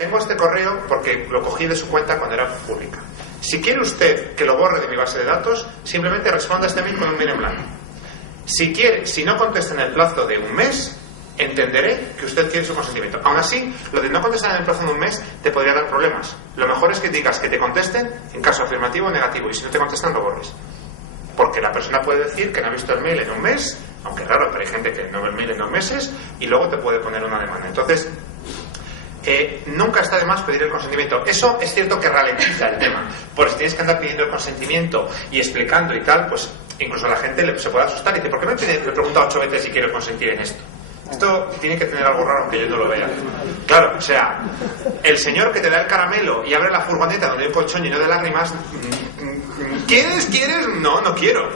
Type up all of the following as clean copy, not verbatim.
Tengo este correo porque lo cogí de su cuenta cuando era pública. Si quiere usted que lo borre de mi base de datos, simplemente responda a este mail con un mail en blanco. Si no contesta en el plazo de un mes, entenderé que usted quiere su consentimiento. Aún así, lo de no contestar en el plazo de un mes te podría dar problemas. Lo mejor es que digas que te contesten en caso afirmativo o negativo, y si no te contestan, lo borres. Porque la persona puede decir que no ha visto el mail en un mes, aunque es raro, pero hay gente que no ve el mail en 2 meses, y luego te puede poner una demanda. Entonces, nunca está de más pedir el consentimiento. Eso es cierto que ralentiza el tema, porque si tienes que andar pidiendo el consentimiento y explicando y tal, pues incluso a la gente se puede asustar y dice, ¿por qué me he preguntado 8 veces si quiero consentir en esto? Esto tiene que tener algo raro aunque yo no lo vea. Claro, o sea, el señor que te da el caramelo y abre la furgoneta donde hay un colchón lleno de lágrimas, ¿quieres? No, no quiero.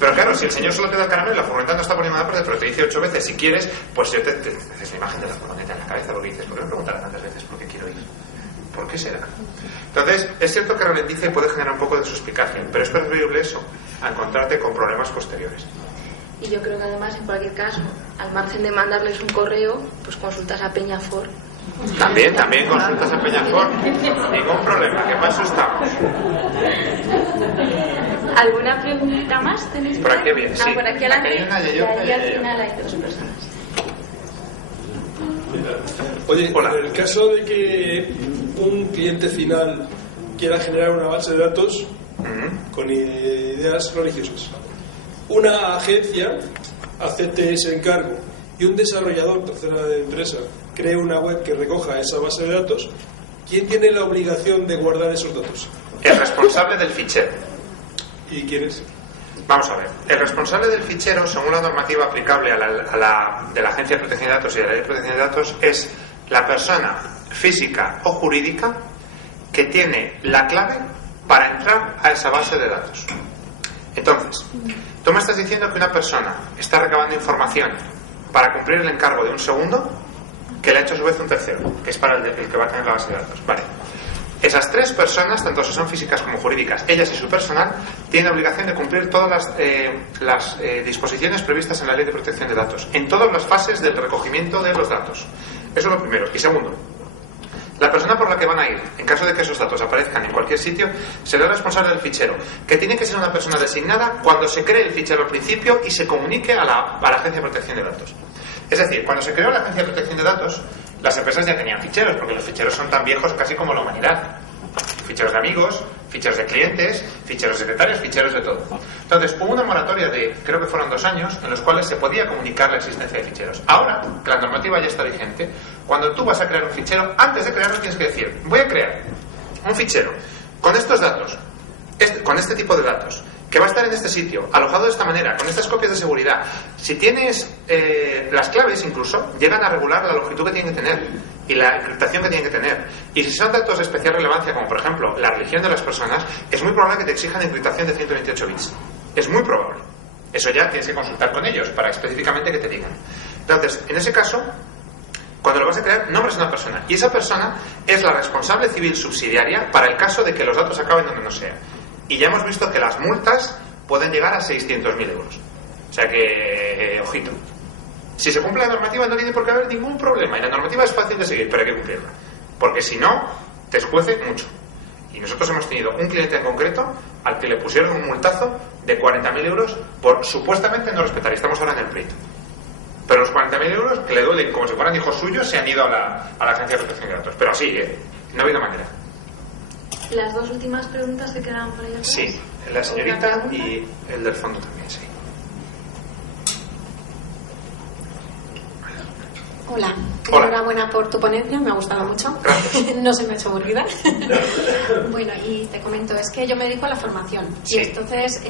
Pero claro, si el señor solo te da el caramelo y la furgoneta no está poniendo nada, pero te dice 8 veces si quieres, pues yo te haces la imagen de la furgoneta en la cabeza, porque dices, ¿por qué me preguntarás tantas veces por qué quiero ir? ¿Por qué será? Entonces, es cierto que ralentiza y puede generar un poco de suspicacia, pero es preferible eso a encontrarte con problemas posteriores. Y yo creo que además, en cualquier caso, al margen de mandarles un correo, pues consultas a Peñafor. También consultas a Peñafor. Ningún problema, que para eso estamos. ¿Alguna pregunta más tenéis? Por aquí bien, sí. Por aquí adelante. Hay una y al final hay 2 personas. Oye, hola. En el caso de que un cliente final quiera generar una base de datos con ideas religiosas, una agencia acepte ese encargo y un desarrollador, tercera empresa, cree una web que recoja esa base de datos, ¿quién tiene la obligación de guardar esos datos? El responsable del fichero. ¿Y quién es? Vamos a ver, el responsable del fichero, según la normativa aplicable de la Agencia de Protección de Datos y de la Ley de Protección de Datos, es la persona física o jurídica que tiene la clave para entrar a esa base de datos. Entonces, tú me estás diciendo que una persona está recabando información para cumplir el encargo de un segundo que le ha hecho a su vez un tercero, que es para el que va a tener la base de datos. Vale. Esas 3 personas, tanto si son físicas como jurídicas, ellas y su personal, tienen obligación de cumplir todas las disposiciones previstas en la Ley de Protección de Datos, en todas las fases del recogimiento de los datos. Eso es lo primero. Y segundo, la persona por la que van a ir, en caso de que esos datos aparezcan en cualquier sitio, será responsable del fichero, que tiene que ser una persona designada cuando se cree el fichero al principio y se comunique a la Agencia de Protección de Datos. Es decir, cuando se creó la Agencia de Protección de Datos, las empresas ya tenían ficheros, porque los ficheros son tan viejos casi como la humanidad. Ficheros de amigos, ficheros de clientes, ficheros secretarios, ficheros de todo. Entonces, hubo una moratoria de, creo que fueron 2 años, en los cuales se podía comunicar la existencia de ficheros. Ahora, que la normativa ya está vigente, cuando tú vas a crear un fichero, antes de crearlo tienes que decir, voy a crear un fichero con estos datos, con este tipo de datos, que va a estar en este sitio, alojado de esta manera, con estas copias de seguridad. Si tienes las claves, incluso, llegan a regular la longitud que tienen que tener y la encriptación que tienen que tener. Y si son datos de especial relevancia, como por ejemplo la religión de las personas, es muy probable que te exijan encriptación de 128 bits. Es muy probable. Eso ya tienes que consultar con ellos para específicamente que te digan. Entonces, en ese caso, cuando lo vas a crear, nombres a una persona. Y esa persona es la responsable civil subsidiaria para el caso de que los datos acaben donde no sea. Y ya hemos visto que las multas pueden llegar a 600.000 euros. O sea que, ojito. Si se cumple la normativa no tiene por qué haber ningún problema. Y la normativa es fácil de seguir, pero hay que cumplirla. Porque si no, te escuece mucho. Y nosotros hemos tenido un cliente en concreto al que le pusieron un multazo de 40.000 euros por supuestamente no respetar. Y estamos ahora en el pleito. Pero los 40.000 euros, que le duelen como si fueran hijos suyos, se han ido a la Agencia de Protección de Datos. Pero así, no ha habido manera. Las 2 últimas preguntas se quedan por ahí atrás. Sí, la señorita y el del fondo también, sí. Hola, Hola. Enhorabuena por tu ponencia, me ha gustado mucho. Gracias. No se me ha hecho aburrida. Bueno, y te comento, es que yo me dedico a la formación. Sí. Y entonces,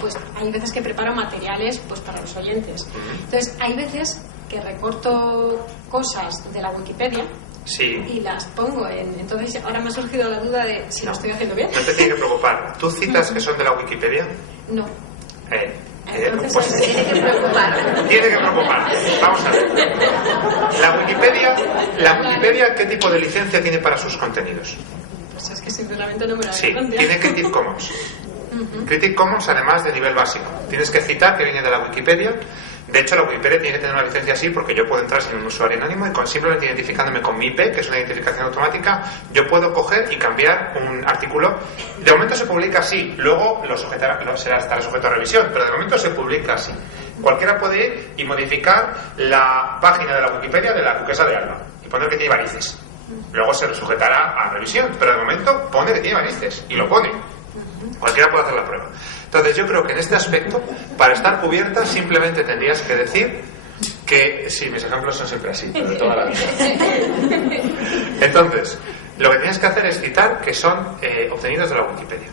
pues hay veces que preparo materiales pues para los oyentes. Entonces, hay veces que recorto cosas de la Wikipedia. Sí. Y las pongo en... Entonces ahora me ha surgido la duda de si lo estoy haciendo bien. No te tiene que preocupar. ¿Tú citas que son de la Wikipedia? No. Entonces Pues Tiene que preocupar. tiene que preocupar. Vamos a ver. La Wikipedia, ¿qué tipo de licencia tiene para sus contenidos? Pues es que sinceramente no me la Sí, planteado. tiene Creative Commons. Creative Commons, además de nivel básico. Tienes que citar que viene de la Wikipedia. De hecho, la Wikipedia tiene que tener una licencia así porque yo puedo entrar sin un usuario anónimo y simplemente identificándome con mi IP, que es una identificación automática, yo puedo coger y cambiar un artículo. De momento se publica así, luego estará sujeto a revisión, pero de momento se publica así. Cualquiera puede ir y modificar la página de la Wikipedia de la Duquesa de Alba y poner que tiene varices. Luego se le sujetará a revisión, pero de momento pone que tiene varices y lo pone. Cualquiera puede hacer la prueba. Entonces yo creo que en este aspecto, para estar cubierta, simplemente tendrías que decir que... Sí, mis ejemplos son siempre así, pero de toda la vida. Entonces, lo que tienes que hacer es citar que son obtenidos de la Wikipedia.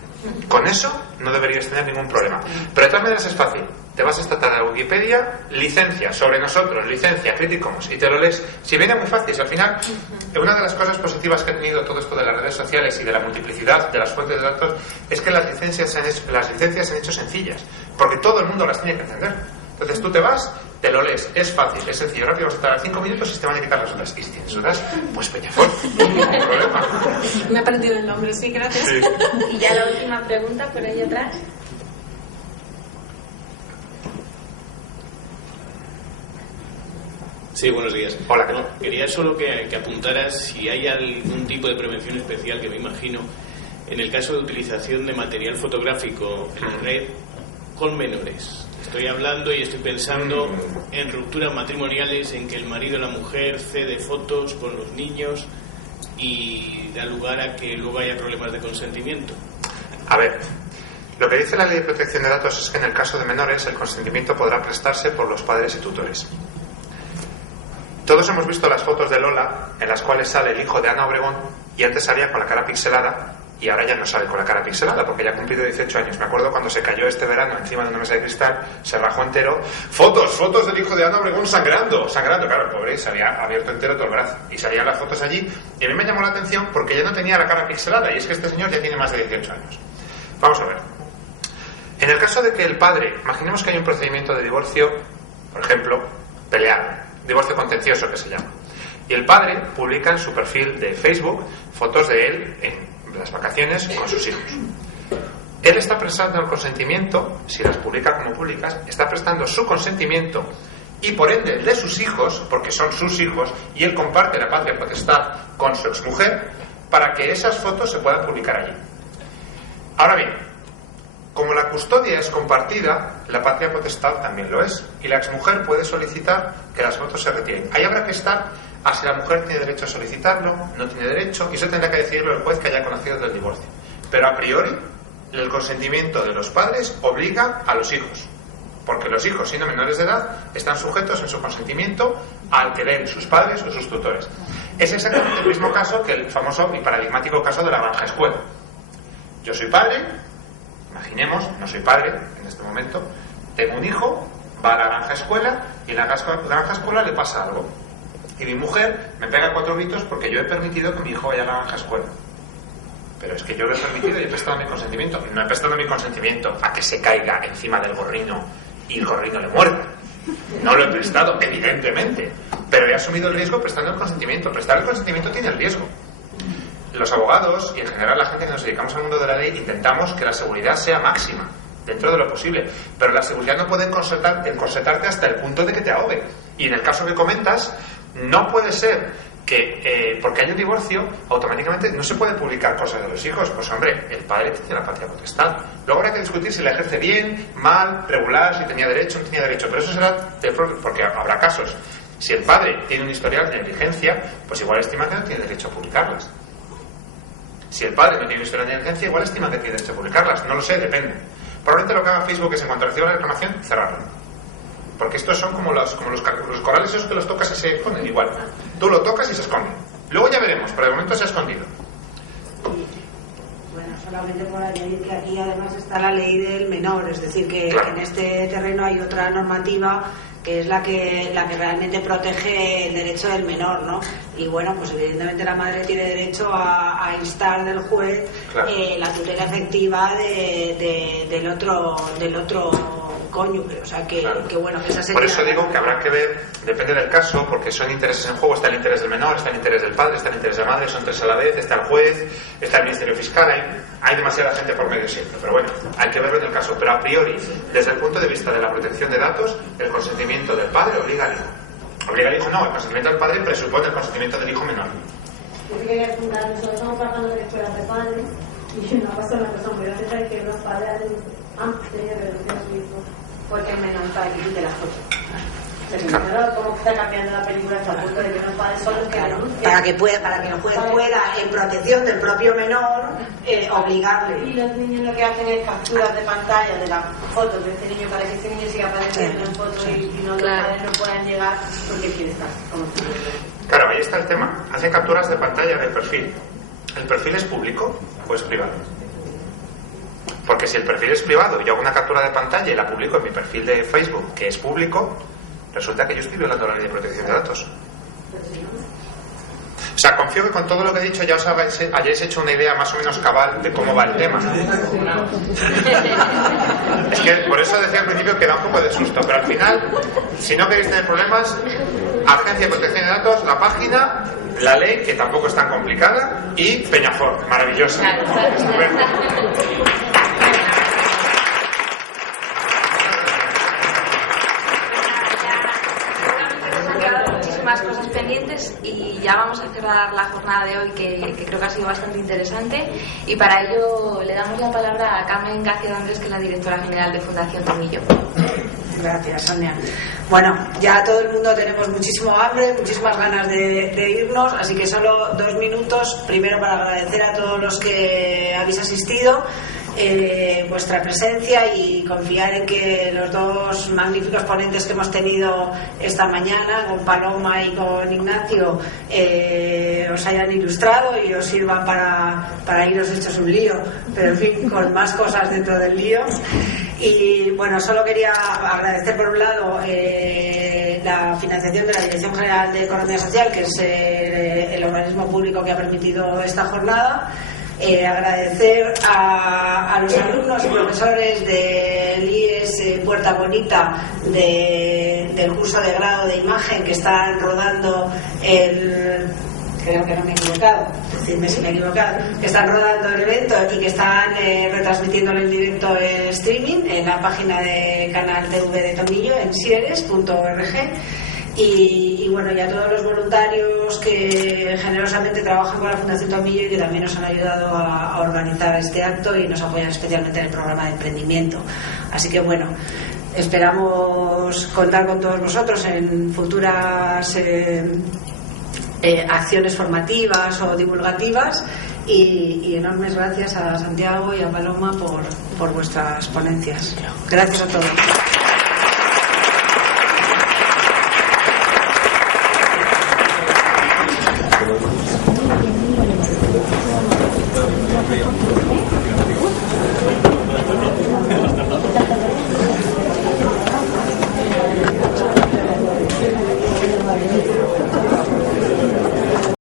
Con eso no deberías tener ningún problema. Pero de todas maneras es fácil. Te vas a estatar a la Wikipedia, licencia sobre nosotros, licencia Creative Commons, y te lo lees. Si viene muy fácil, si al final, una de las cosas positivas que ha tenido todo esto de las redes sociales y de la multiplicidad de las fuentes de datos es que las licencias se han hecho sencillas, porque todo el mundo las tiene que entender. Entonces tú te vas, te lo lees, es fácil, es sencillo, rápido, vas a estar 5 minutos y te van a quitar las horas. Y si tienes horas, pues peñafón, ningún problema. Me ha aprendido el nombre, sí, gracias. Sí. Y ya la última pregunta por ahí atrás. Sí, buenos días. Hola. No, quería solo que apuntaras si hay algún tipo de prevención especial que me imagino en el caso de utilización de material fotográfico en la red con menores. Estoy hablando y estoy pensando en rupturas matrimoniales en que el marido o la mujer cede fotos con los niños y da lugar a que luego haya problemas de consentimiento. A ver, lo que dice la Ley de Protección de Datos es que en el caso de menores el consentimiento podrá prestarse por los padres y tutores. Todos hemos visto las fotos de Lola en las cuales sale el hijo de Ana Obregón y antes salía con la cara pixelada y ahora ya no sale con la cara pixelada porque ya ha cumplido 18 años. Me acuerdo cuando se cayó este verano encima de una mesa de cristal, se rajó entero. Fotos del hijo de Ana Obregón sangrando. Claro, el pobre se había abierto entero todo el brazo y salían las fotos allí y a mí me llamó la atención porque ya no tenía la cara pixelada y es que este señor ya tiene más de 18 años. Vamos a ver. En el caso de que el padre, imaginemos que hay un procedimiento de divorcio, por ejemplo, peleado, divorcio contencioso que se llama, y el padre publica en su perfil de Facebook fotos de él en las vacaciones con sus hijos. Él está prestando el consentimiento, si las publica como públicas, está prestando su consentimiento y por ende el de sus hijos, porque son sus hijos y él comparte la patria potestad con su exmujer, para que esas fotos se puedan publicar allí. Ahora bien, como la custodia es compartida, la patria potestad también lo es. Y la exmujer puede solicitar que las fotos se retiren. Ahí habrá que estar a si la mujer tiene derecho a solicitarlo, no tiene derecho, y eso tendrá que decidirlo el juez que haya conocido del divorcio. Pero a priori, el consentimiento de los padres obliga a los hijos. Porque los hijos, siendo menores de edad, están sujetos en su consentimiento al que den sus padres o sus tutores. Es exactamente el mismo caso que el famoso y paradigmático caso de la granja escuela. Yo soy padre. Imaginemos, no soy padre en este momento, tengo un hijo, va a la granja escuela y en la granja escuela le pasa algo. Y mi mujer me pega 4 gritos porque yo he permitido que mi hijo vaya a la granja escuela. Pero es que yo lo he permitido y he prestado mi consentimiento. No he prestado mi consentimiento a que se caiga encima del gorrino y el gorrino le muerda. No lo he prestado, evidentemente. Pero he asumido el riesgo prestando el consentimiento. Prestar el consentimiento tiene el riesgo. Los abogados y en general la gente que nos dedicamos al mundo de la ley intentamos que la seguridad sea máxima dentro de lo posible, pero la seguridad no puede encorsetarte hasta el punto de que te ahogue. Y en el caso que comentas, no puede ser que porque hay un divorcio automáticamente no se puede publicar cosas de los hijos. Pues hombre, el padre tiene la patria potestad. Luego habrá que discutir si la ejerce bien, mal, regular, si tenía derecho o no tenía derecho, pero eso será porque habrá casos. Si el padre tiene un historial de negligencia, pues igual estima que no tiene derecho a publicarlas. Si el padre no tiene historia de negligencia, igual estima que tiene derecho a publicarlas. No lo sé, depende. Probablemente lo que haga Facebook es en cuanto reciba la reclamación, cerrarlo. Porque estos son como los corales esos que los tocas y se esconden. Igual. Tú lo tocas y se esconden. Luego ya veremos, pero de momento se ha escondido. Bueno, solamente por añadir que aquí además está la ley del menor. Es decir, que en este terreno hay otra normativa que es la que realmente protege el derecho del menor, ¿no? Y bueno, pues evidentemente la madre tiene derecho a instar del juez la tutela efectiva del otro cónyuge, o sea que, claro. que bueno, que esa sería... Por eso digo que habrá que ver, depende del caso, porque son intereses en juego, está el interés del menor, está el interés del padre, está el interés de la madre, son tres a la vez, está el juez, está el Ministerio Fiscal, hay demasiada gente por medio siempre, pero bueno, hay que verlo en el caso, pero a priori, desde el punto de vista de la protección de datos, el consentimiento del padre obliga al hijo. Obliga al hijo no, el consentimiento del padre presupone el consentimiento del hijo menor. Yo quería preguntar, nosotros estamos trabajando en escuelas de padres y una cosa muy graciosa es que los padres han tenido que denunciar a su hijo porque el menor está aquí de las fotos. Claro. ¿Cómo está cambiando la película hasta el punto de que los padres son los que denuncian? Para que el juez pueda, en protección del propio menor, obligarle. Y los niños lo que hacen es capturas de pantalla de las fotos de este niño para que este niño siga apareciendo en fotos y no, los padres no puedan llegar porque quiere estar como Claro, ahí está el tema. Hacen capturas de pantalla del perfil. ¿El perfil es público o es privado? Porque si el perfil es privado y yo hago una captura de pantalla y la publico en mi perfil de Facebook, que es público, resulta que yo estoy violando la ley de protección de datos. O sea, confío que con todo lo que he dicho ya os hayáis hecho una idea más o menos cabal de cómo va el tema. Es que por eso decía al principio que da un poco de susto, pero al final, si no queréis tener problemas, Agencia de Protección de Datos, la página, la ley, que tampoco es tan complicada, y Peñafort, maravillosa. Más cosas pendientes y ya vamos a cerrar la jornada de hoy que creo que ha sido bastante interesante y para ello le damos la palabra a Carmen García Andrés, que es la directora general de Fundación Tomillo. Gracias, Sonia. Bueno, ya todo el mundo tenemos muchísimo hambre, muchísimas ganas de irnos, así que solo 2 minutos, primero para agradecer a todos los que habéis asistido vuestra presencia y confiar en que los 2 magníficos ponentes que hemos tenido esta mañana, con Paloma y con Ignacio, os hayan ilustrado y os sirvan para iros hechos un lío, pero en fin, con más cosas dentro del lío. Y bueno, solo quería agradecer por un lado la financiación de la Dirección General de Economía Social, que es el organismo público que ha permitido esta jornada. Agradecer a los alumnos y profesores del IES Puerta Bonita del curso de grado de imagen que están rodando creo que no me he equivocado, decidme si me he equivocado, que están rodando el evento y que están retransmitiéndolo en directo en streaming en la página de Canal TV de Tomillo en sieres.org. Y bueno, y a todos los voluntarios que generosamente trabajan con la Fundación Tomillo y que también nos han ayudado a organizar este acto y nos apoyan especialmente en el programa de emprendimiento. Así que bueno, esperamos contar con todos vosotros en futuras acciones formativas o divulgativas y enormes gracias a Santiago y a Paloma por vuestras ponencias. Gracias a todos.